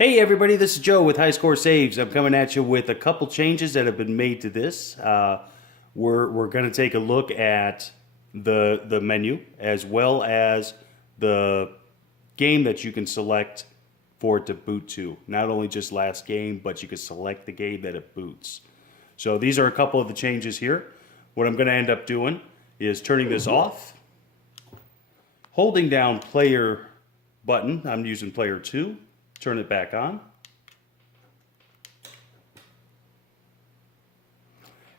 Hey everybody, this is Joe with High Score Saves. I'm coming at you with a couple changes that have been made to this. We're going to take a look at the menu as well as the game that you can select for it to boot to. Not only just last game, but you can select the game that it boots. So these are a couple of the changes here. What I'm going to end up doing is turning this off, holding down player button. I'm using player 2. Turn it back on.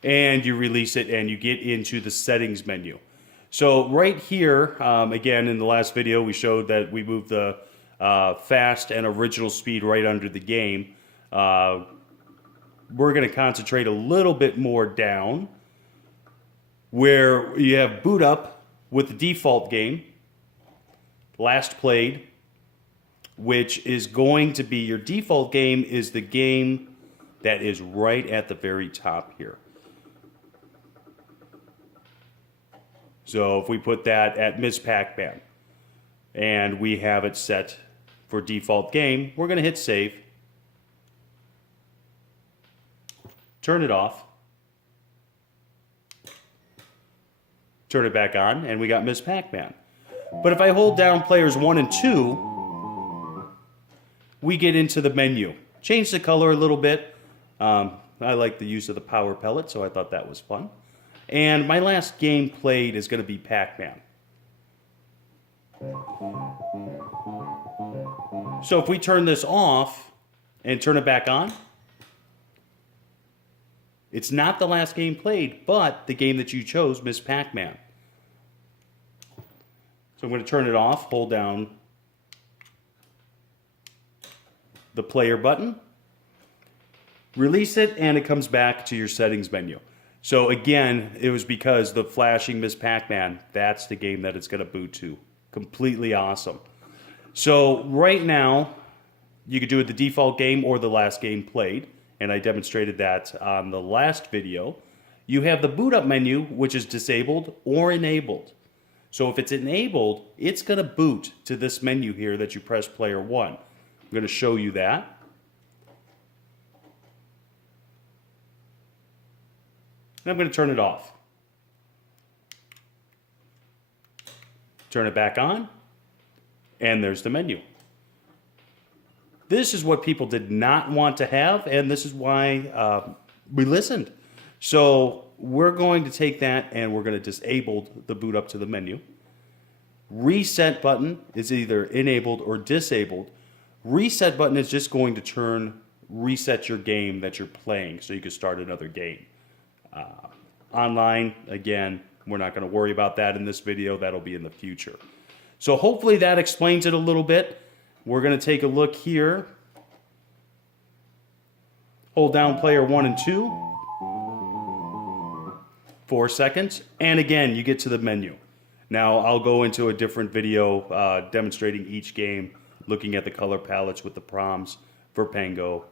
And you release it and you get into the settings menu. So right here, again, in the last video, we showed that we moved the fast and original speed right under the game. We're going to concentrate a little bit more down where you have boot up with the default game, last played, which is going to be your default game is the game that is right at the very top here. So if we put that at Ms. Pacman and we have it set for default game, we're going to hit save, turn it off, turn it back on, and we got Ms. Pacman. But if I hold down players 1 and 2, we get into the menu. Change the color a little bit. I like the use of the power pellet, so I thought that was fun. And my last game played is going to be Pacman. So if we turn this off and turn it back on, it's not the last game played, but the game that you chose, Miss Pacman. So I'm going to turn it off, hold down the player button, release it, and it comes back to your settings menu. So again, it was because the flashing Ms. Pacman, that's the game that it's going to boot to. Completely awesome. So right now, you could do it the default game or the last game played, and I demonstrated that on the last video. You have the boot up menu, which is disabled or enabled. So if it's enabled, it's going to boot to this menu here that you press player 1. I'm going to show you that. And I'm going to turn it off. Turn it back on. And there's the menu. This is what people did not want to have, and this is why we listened. So we're going to take that and we're going to disable the boot up to the menu. Reset button is either enabled or disabled. Reset button is just going to reset your game that you're playing so you can start another game. Online, again, we're not going to worry about that in this video. That'll be in the future. So hopefully that explains it a little bit. We're going to take a look here. Hold down player 1 and 2. 4 seconds. And again, you get to the menu. Now, I'll go into a different video demonstrating each game, looking at the color palettes with the proms for Pango,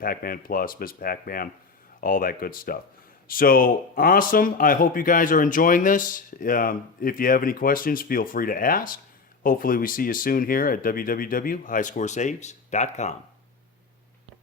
Pacman Plus, Miss Pacman, all that good stuff. So, awesome. I hope you guys are enjoying this. If you have any questions, feel free to ask. Hopefully we see you soon here at www.highscoresaves.com.